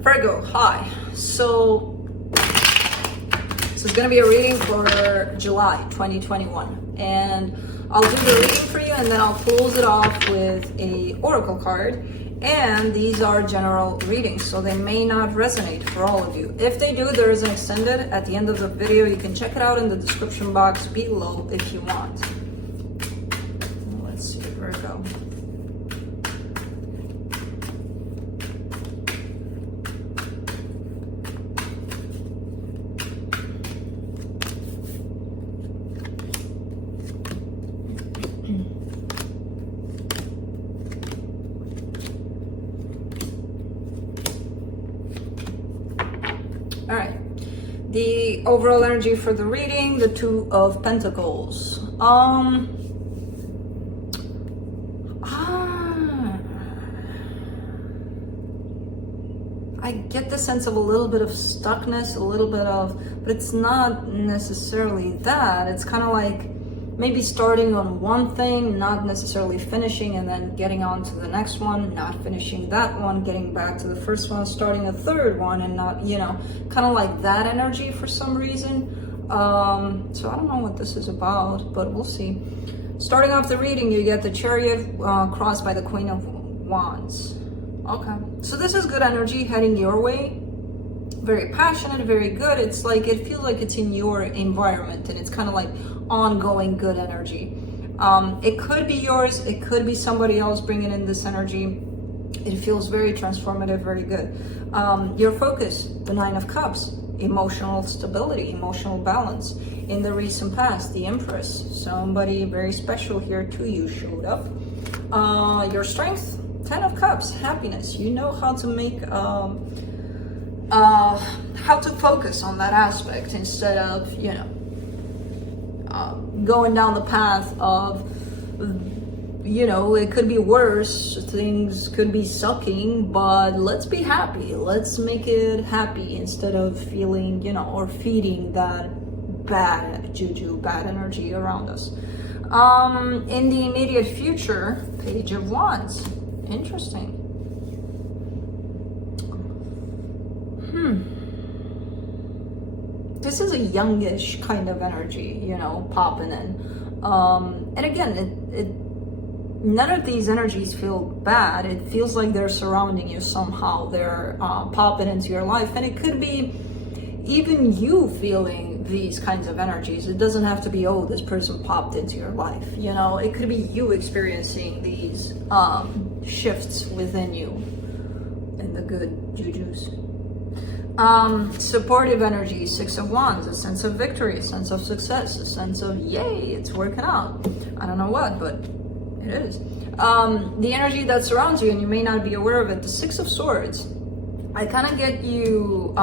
Virgo, hi. So this is going to be a reading for July 2021. And I'll do the reading for you and then I'll close it off with a oracle card. And these are general readings, so they may not resonate for all of you. If they do, there is an extended at the end of the video. You can check it out in the description box below if you want. Let's see, Virgo. All right, the overall energy for the reading, the Two of Pentacles. I get the sense of a little bit of stuckness, a little bit of, but it's not necessarily that. It's kind of like maybe starting on one thing, not necessarily finishing, and then getting on to the next one, not finishing that one, getting back to the first one, starting a third one, and not, kind of like that energy for some reason. So I don't know what this is about, but we'll see. Starting off the reading, you get the Chariot crossed by the Queen of Wands. Okay, so this is good energy heading your way. Very passionate, very good. It's like, it feels like it's in your environment, and it's kind of like ongoing good energy. It could be yours, it could be somebody else bringing in this energy. It feels very transformative, very good. Your focus, the Nine of Cups, emotional stability, emotional balance. In the recent past, the Empress, somebody very special here to you showed up. Your strength, Ten of Cups, happiness. You know how to make how to focus on that aspect instead of going down the path of it could be worse, things could be sucking, but let's be happy, let's make it happy instead of feeling or feeding that bad juju, bad energy around us. In the immediate future, Page of Wands. Interesting. This is a youngish kind of energy, popping in. And again, none of these energies feel bad. It feels like they're surrounding you somehow. They're popping into your life. And it could be even you feeling these kinds of energies. It doesn't have to be, oh, this person popped into your life. It could be you experiencing these shifts within you in the good jujus. Supportive energy, Six of Wands, a sense of victory, a sense of success, a sense of yay, it's working out. I don't know what, but it is. The energy that surrounds you, and you may not be aware of it, the Six of Swords. I kind of get you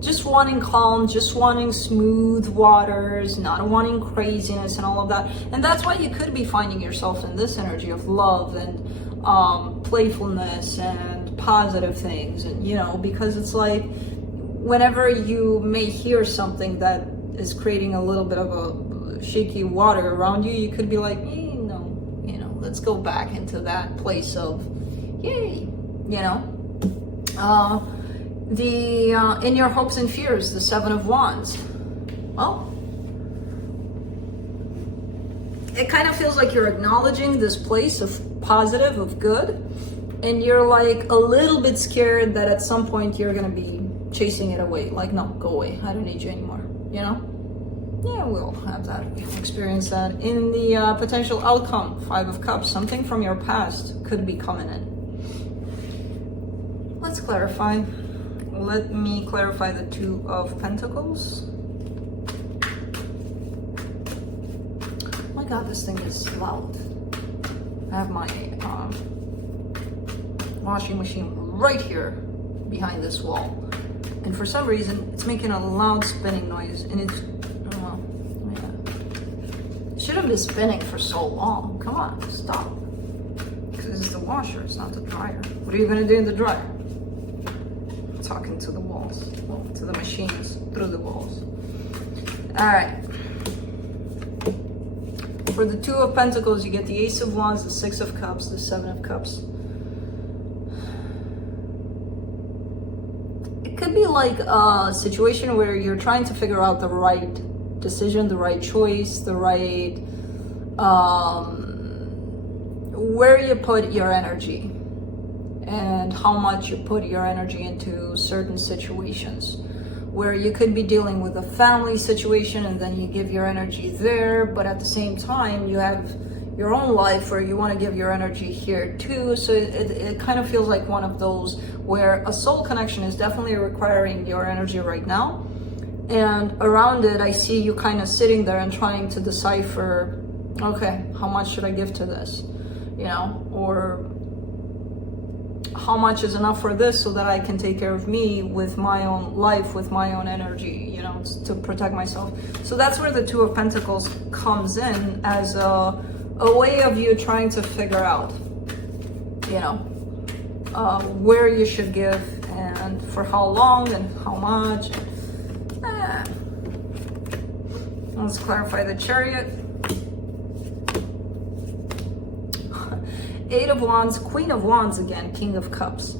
just wanting calm, just wanting smooth waters, not wanting craziness and all of that. And that's why you could be finding yourself in this energy of love and playfulness and positive things, and because it's like whenever you may hear something that is creating a little bit of a shaky water around you, you could be like, let's go back into that place of yay, in your hopes and fears, the Seven of Wands. Well, it kind of feels like you're acknowledging this place of positive, of good, and you're like a little bit scared that at some point you're gonna be chasing it away, like, no, go away, I don't need you anymore. Yeah, we'll have that, we'll experience that. In the potential outcome, Five of Cups, something from your past could be coming in. Let's clarify. Let me clarify the Two of Pentacles. Oh my god, this thing is loud. I have my washing machine right here behind this wall, and for some reason it's making a loud spinning noise, and it's it shouldn't be spinning for so long. Come on, stop, because it's the washer, it's not the dryer. What are you going to do in the dryer? Talking to the walls, well, to the machines through the walls. All right, for the Two of Pentacles, you get the Ace of Wands, the Six of Cups, the Seven of Cups. could be like a situation where you're trying to figure out the right decision, the right choice, the right where you put your energy and how much you put your energy into certain situations, where you could be dealing with a family situation and then you give your energy there, but at the same time you have your own life where you want to give your energy here too. So it kind of feels like one of those where a soul connection is definitely requiring your energy right now, and around it I see you kind of sitting there and trying to decipher, okay, how much should I give to this, you know, or how much is enough for this so that I can take care of me with my own life, with my own energy, you know, to protect myself. So that's where the Two of Pentacles comes in as a way of you trying to figure out, you know, where you should give and for how long and how much. Let's clarify the Chariot. Eight of Wands, Queen of Wands again, King of Cups.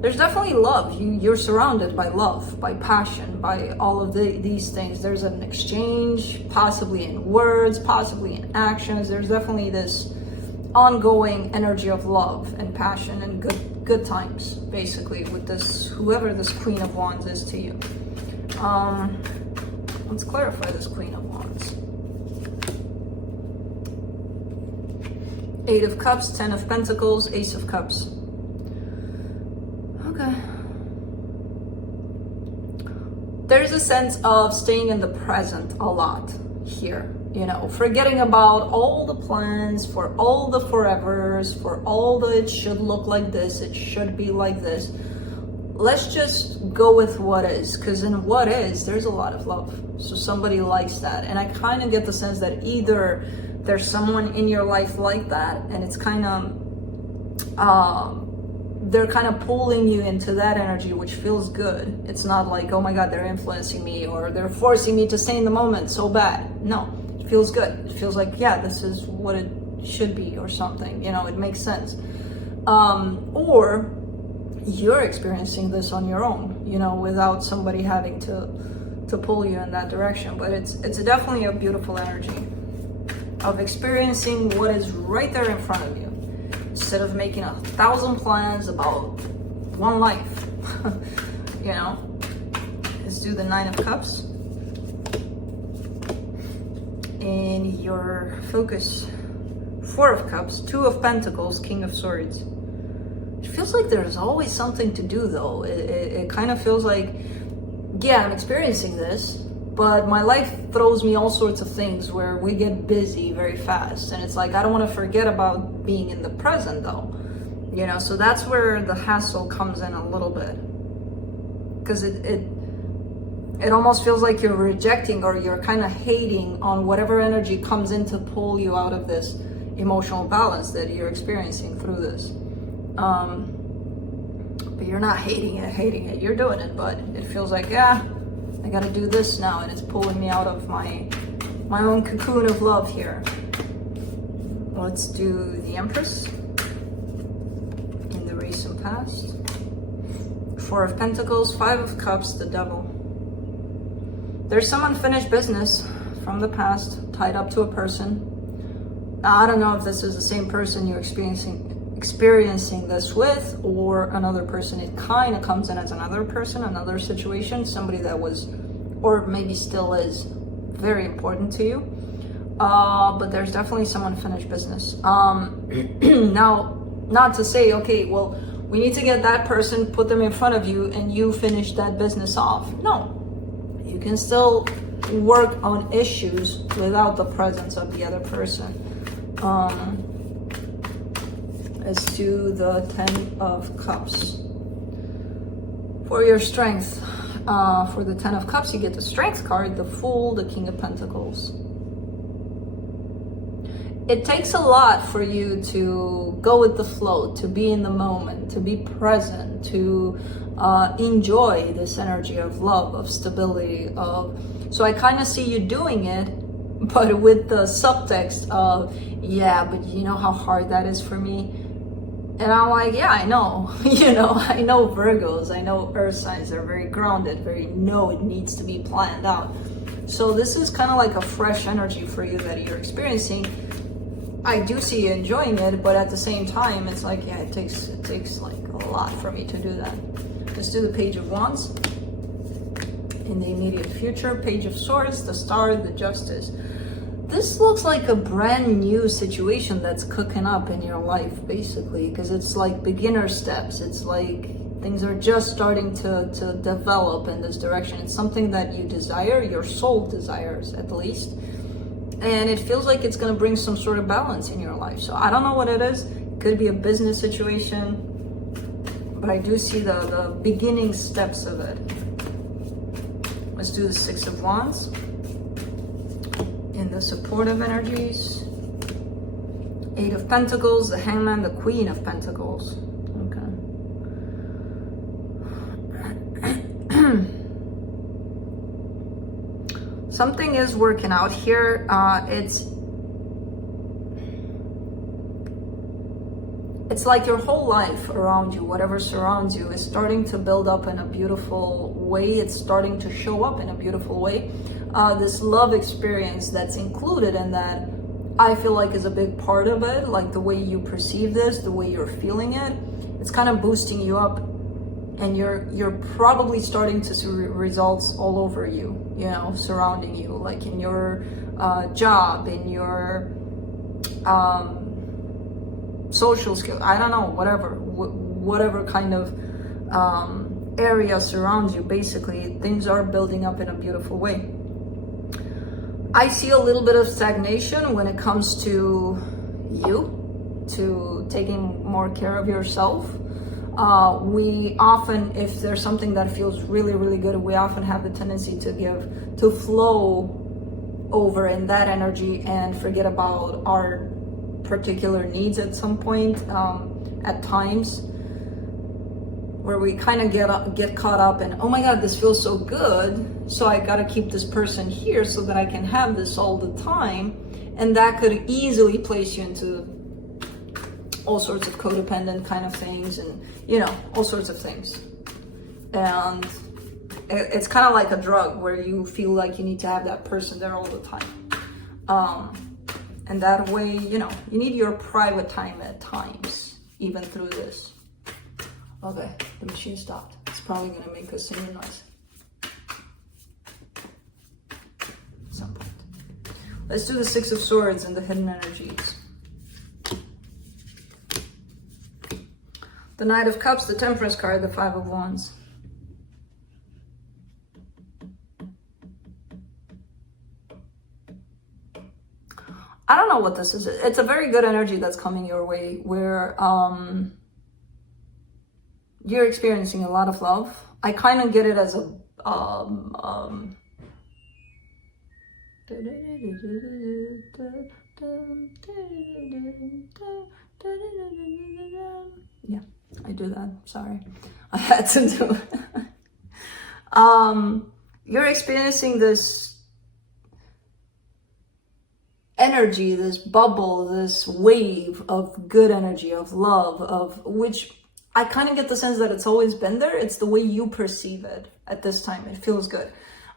There's definitely love. You're surrounded by love, by passion, by all of these things. There's an exchange, possibly in words, possibly in actions. There's definitely this ongoing energy of love and passion and good times, basically, with this, whoever this Queen of Wands is to you. Let's clarify this Queen of Wands. Eight of Cups, Ten of Pentacles, Ace of Cups. Okay. There's a sense of staying in the present a lot here, you know, forgetting about all the plans for all the forevers, for all the it should look like this, it should be like this. Let's just go with what is, because in what is, there's a lot of love. So somebody likes that. And I kind of get the sense that either there's someone in your life like that, and it's kind of, they're kind of pulling you into that energy, which feels good. It's not like, oh my God, they're influencing me or they're forcing me to stay in the moment so bad. No, it feels good. It feels like, yeah, this is what it should be or something, you know, it makes sense. Or you're experiencing this on your own, you know, without somebody having to pull you in that direction. But it's definitely a beautiful energy of experiencing what is right there in front of you, instead of making 1,000 plans about one life. You know, let's do the Nine of Cups. In your focus, Four of Cups, Two of Pentacles, King of Swords. It feels like there's always something to do though. It kind of feels like, yeah, I'm experiencing this, but my life throws me all sorts of things where we get busy very fast. And it's like, I don't want to forget about being in the present though. You know, so that's where the hassle comes in a little bit. Because it almost feels like you're rejecting or you're kind of hating on whatever energy comes in to pull you out of this emotional balance that you're experiencing through this. But you're not hating it, you're doing it, but it feels like, yeah, I gotta do this now, and it's pulling me out of my own cocoon of love here. Let's do the Empress in the recent past. Four of Pentacles, Five of Cups, the Devil. There's some unfinished business from the past tied up to a person. Now, I don't know if this is the same person you're experiencing this with, or another person. It kind of comes in as another person, another situation, somebody that was, or maybe still is, very important to you. But there's definitely some unfinished business. Now, not to say, okay, well, we need to get that person, put them in front of you, and you finish that business off. No, you can still work on issues without the presence of the other person. As to the Ten of Cups. For your strength, for the Ten of Cups, you get the Strength card, the Fool, the King of Pentacles. It takes a lot for you to go with the flow, to be in the moment, to be present, to enjoy this energy of love, of stability, so I kind of see you doing it, but with the subtext of, yeah, but you know how hard that is for me. And I'm like, yeah, I know. You know, I know Virgos, I know earth signs, they're very grounded, very know it needs to be planned out. So this is kind of like a fresh energy for you that you're experiencing. I do see you enjoying it, but at the same time, it's like, yeah, it takes like a lot for me to do that. Let's do the Page of Wands. In the immediate future, Page of Swords, the Star, the Justice. This looks like a brand new situation that's cooking up in your life, basically, because it's like beginner steps. It's like things are just starting to develop in this direction. It's something that you desire, your soul desires at least. And it feels like it's going to bring some sort of balance in your life. So I don't know what it is. It could be a business situation, but I do see the beginning steps of it. Let's do the Six of Wands. In the supportive energies, Eight of Pentacles, the Hangman, the Queen of Pentacles. Okay. Something is working out here. It's like your whole life around you, whatever surrounds you, is starting to build up in a beautiful way. It's starting to show up in a beautiful way. This love experience that's included in that, I feel like is a big part of it. Like the way you perceive this, the way you're feeling it, it's kind of boosting you up, and you're probably starting to see results all over you, you know, surrounding you, like in your job, in your social skills, I don't know, whatever kind of area surrounds you. Basically, things are building up in a beautiful way. I see a little bit of stagnation when it comes to you, to taking more care of yourself. We often, if there's something that feels really, really good, we often have the tendency to flow over in that energy and forget about our particular needs at some point, at times, where we kind of get caught up in, oh my God, this feels so good, so I gotta keep this person here so that I can have this all the time. And that could easily place you into all sorts of codependent kind of things, and you know, all sorts of things. And it's kind of like a drug where you feel like you need to have that person there all the time. And that way, you know, you need your private time at times, even through this. Okay, the machine stopped. It's probably gonna make a singing noise at some point. Let's do the Six of Swords and the hidden energies. The Knight of Cups, the Temperance card, the Five of Wands. I don't know what this is. It's a very good energy that's coming your way, where you're experiencing a lot of love. I kind of get it as a yeah, I do that. Sorry, I had to do it. You're experiencing this energy, this bubble, this wave of good energy, of love, of which I kind of get the sense that it's always been there. It's the way you perceive it at this time. It feels good.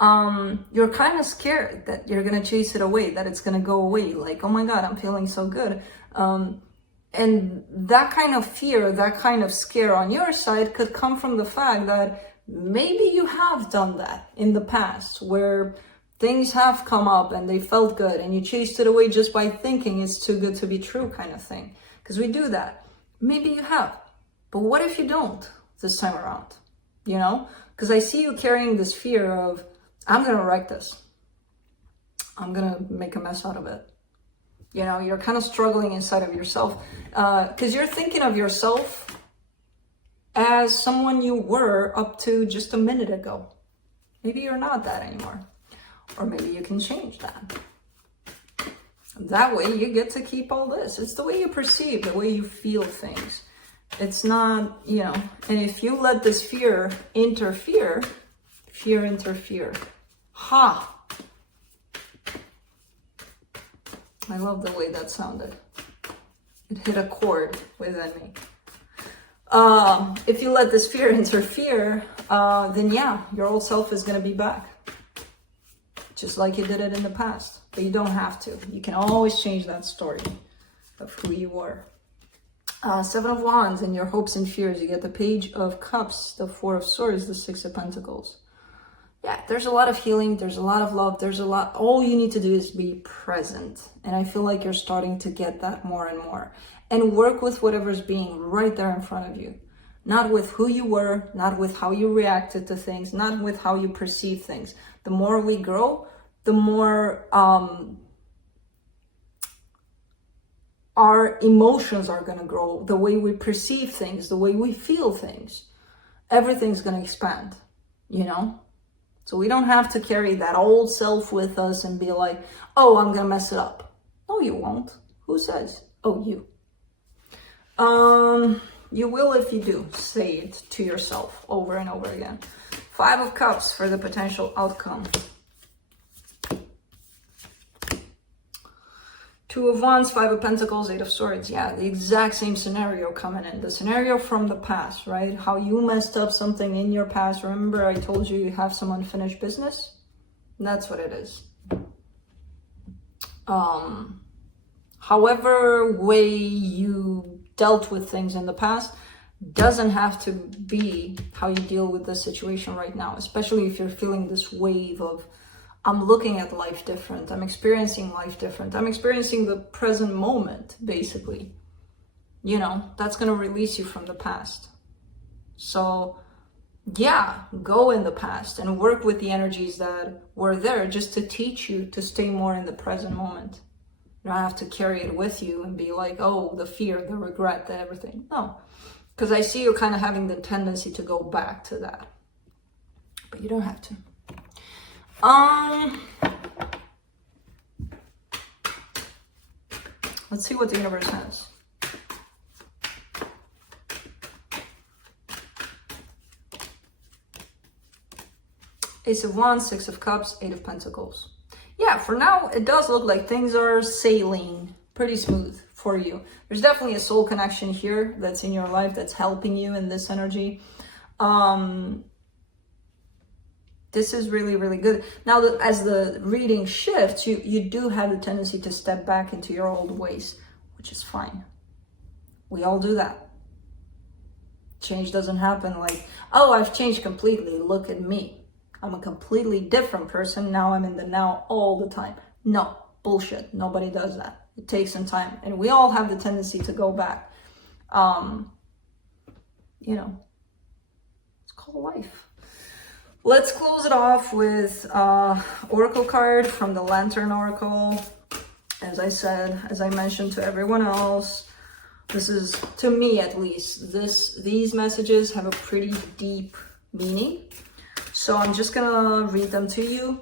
You're kind of scared that you're going to chase it away, that it's going to go away. Like, oh my God, I'm feeling so good. And that kind of fear, that kind of scare on your side could come from the fact that maybe you have done that in the past, where things have come up and they felt good and you chased it away just by thinking it's too good to be true kind of thing. Because we do that. Maybe you have. But what if you don't this time around? You know? Because I see you carrying this fear of, I'm going to wreck this. I'm going to make a mess out of it. You know, you're kind of struggling inside of yourself. Because you're thinking of yourself as someone you were up to just a minute ago. Maybe you're not that anymore. Or maybe you can change that. That way you get to keep all this. It's the way you perceive, the way you feel things. It's not, you know, and if you let this fear interfere. Ha! I love the way that sounded. It hit a chord within me. If you let this fear interfere, then yeah, your old self is going to be back. Just like you did it in the past. But you don't have to. You can always change that story of who you were. Seven of Wands and your hopes and fears. You get the Page of Cups, the Four of Swords, the Six of Pentacles. Yeah, there's a lot of healing. There's a lot of love. There's a lot. All you need to do is be present. And I feel like you're starting to get that more and more. And work with whatever's being right there in front of you. Not with who you were, not with how you reacted to things, not with how you perceive things. The more we grow, the more our emotions are going to grow. The way we perceive things, the way we feel things. Everything's going to expand, you know? So we don't have to carry that old self with us and be like, oh, I'm going to mess it up. No, you won't. Who says? Oh, you. You will if you do. Say it to yourself over and over again. Five of Cups for the potential outcome. Two of Wands, Five of Pentacles, Eight of Swords. Yeah, the exact same scenario coming in. The scenario from the past, right? How you messed up something in your past. Remember I told you you have some unfinished business? That's what it is. However way you dealt with things in the past doesn't have to be how you deal with the situation right now, especially if you're feeling this wave of, I'm looking at life different, I'm experiencing life different, I'm experiencing the present moment, basically. You know, that's going to release you from the past. So yeah, go in the past and work with the energies that were there just to teach you to stay more in the present moment. You don't have to carry it with you and be like, oh, the fear, the regret, the everything. No, because I see you kind of having the tendency to go back to that. But you don't have to. Let's see what the universe has. Ace of Wands, Six of Cups, Eight of Pentacles. Yeah, for now, it does look like things are sailing pretty smooth for you. There's definitely a soul connection here that's in your life that's helping you in this energy. This is really, really good. Now, as the reading shifts, you do have the tendency to step back into your old ways, which is fine. We all do that. Change doesn't happen like, oh, I've changed completely. Look at me. I'm a completely different person. Now I'm in the now all the time. No, bullshit. Nobody does that. It takes some time. And we all have the tendency to go back. You know, it's called life. Let's close it off with Oracle card from the Lantern Oracle. As I said, as I mentioned to everyone else, this is, to me at least, these messages have a pretty deep meaning. So I'm just gonna read them to you.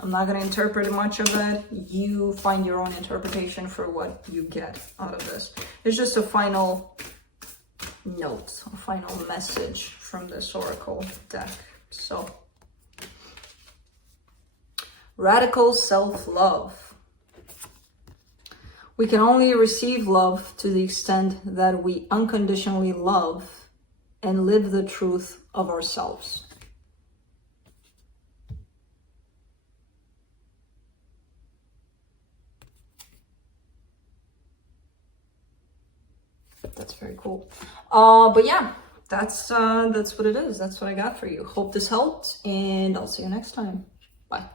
I'm not gonna interpret much of it. You find your own interpretation for what you get out of this. It's just a final note, a final message from this Oracle deck. So, radical self-love. We can only receive love to the extent that we unconditionally love and live the truth of ourselves. That's very cool. But yeah, that's what it is. That's what I got for you. Hope this helped, and I'll see you next time. Bye.